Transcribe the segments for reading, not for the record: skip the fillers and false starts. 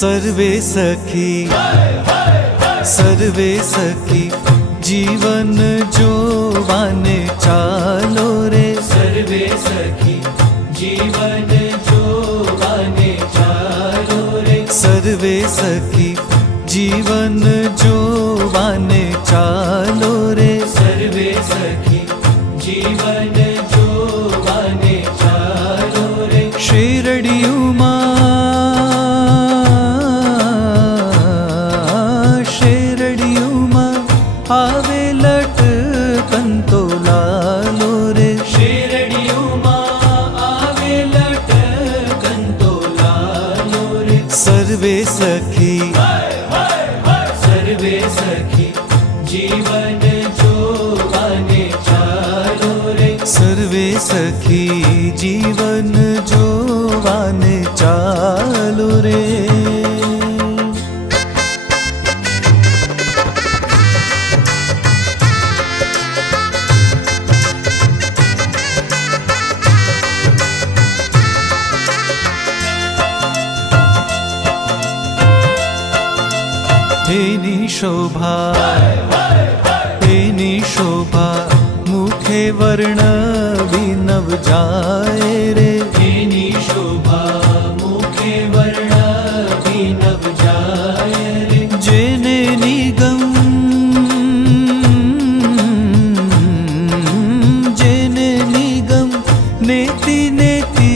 सर्वे सखी जीवन जोवाने चालो रे। सर्वे सखी जीवन जोवाने चालो रे। सर्वे सखी जीवन जोवाने चालो रे। सर्वे सखी जीवन जोवाने चालो रे। शेरडियुमा आवे लटकंतो लालो रे। शेरडियुमा आवे लटकंतो लालो रे। सर्वे सखी सर्वे सखी जीवन जोवाने चालो रे। सर्वे सखी जीवन जोवाने चालो रे। तेनी शोभा मुखे वर्ण विनव जाए रे। तेनी शोभा मुखे वर्ण विनव जाए रे। जेने निगम नेति नेति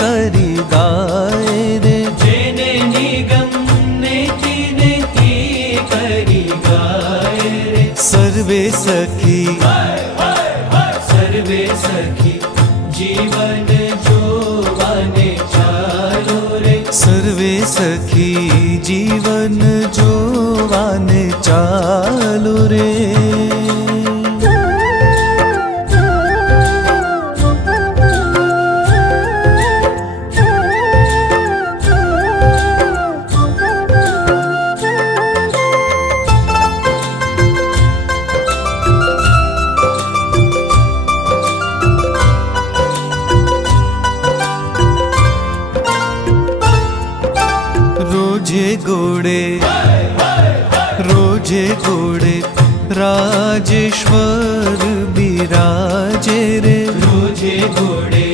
करी गाए रे। जेने निगम नेति नेति करी गाए रे। सर्वे सखी सर्वे सखी जीवन जोवाने चालो रे। सर्वे सखी जीवन जोवाने चालो रे। रोजे घोड़े राजेश्वर बिराजे रे। रोजे घोड़े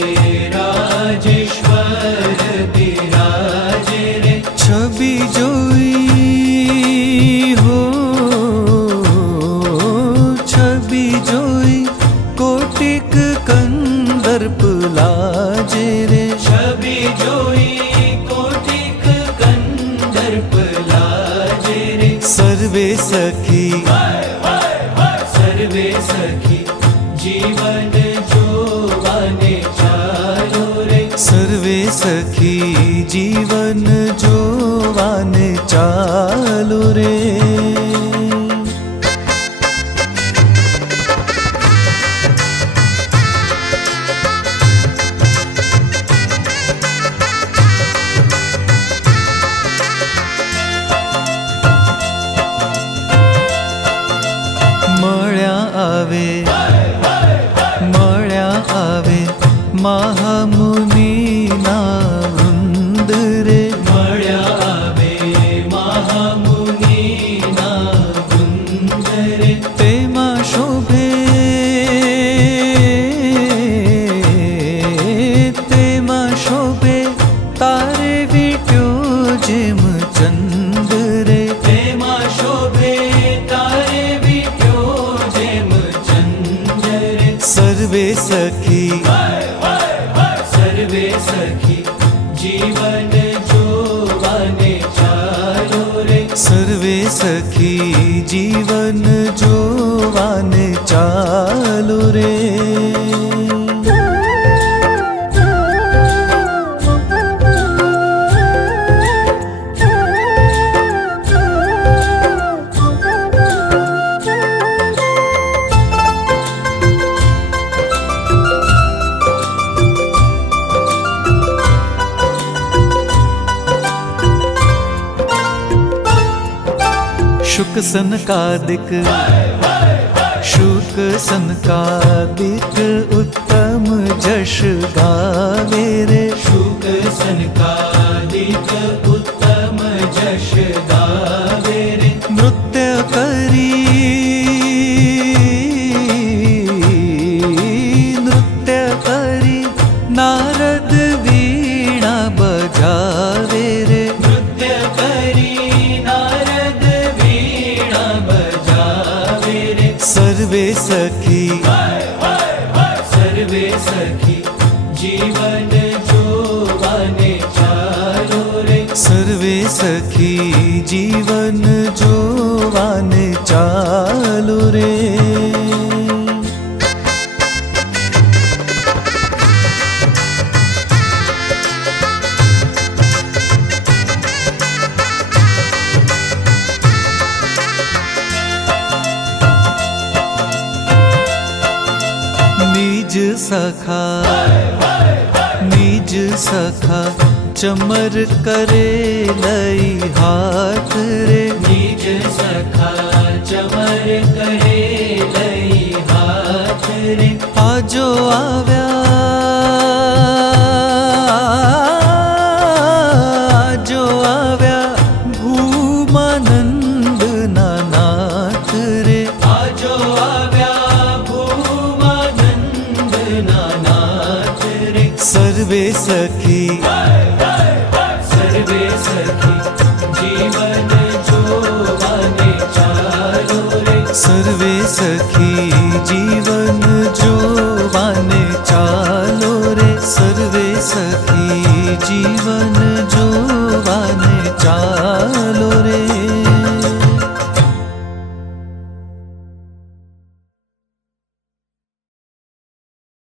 राजेश्वर बिराजे रे। छवि जोई हो छवि जोई कोटिक कंदर्प लाजे रे। छवि जोई कोटिक कंदर्प लाजे रे। सर्वे सखी सर्वे सखी जीवन जोवाने चालो रे। सर्वे सखी जीवन जोवाने चालो रे। मळ्या आवे महामुनि ना वृंद रे। मळ्या आवे महामुनि ना वृंद रे। तेमा शोभे तारे विट्यो जेम चंद रे। तेमा शोभे तारे विट्यो जेम चंद रे। सर्वे सखी सर्वे सखी जीवन जोवाने चालो रे। सर्वे सखी जीवन जोवाने चालो रे। शुक सनकादिक शुक सनकादिक उत्तम जश गावे रे शुक सनकादिक उत्तम जश गावे रे नृत्य करी नारद वीणा बजावे रे नृत्य करी नारद वीणा बजावे रे सर्वे सखी सर्वे सखी जीवन जोवाने चालो रे सर्वे सखी जीवन जोवाने चालो रे निज सखा चमर करे लई हाथ रे निज सखा चमर करे लई हाथ रे आजो आव्या भूमानंद नाथ रे आजो आव्या नाथ रे सर्वे सखी सर्वे सखी जीवन जोवाने चालो रे सर्वे सखी जीवन जोवाने चालो रे सर्वे सखी जीवन जो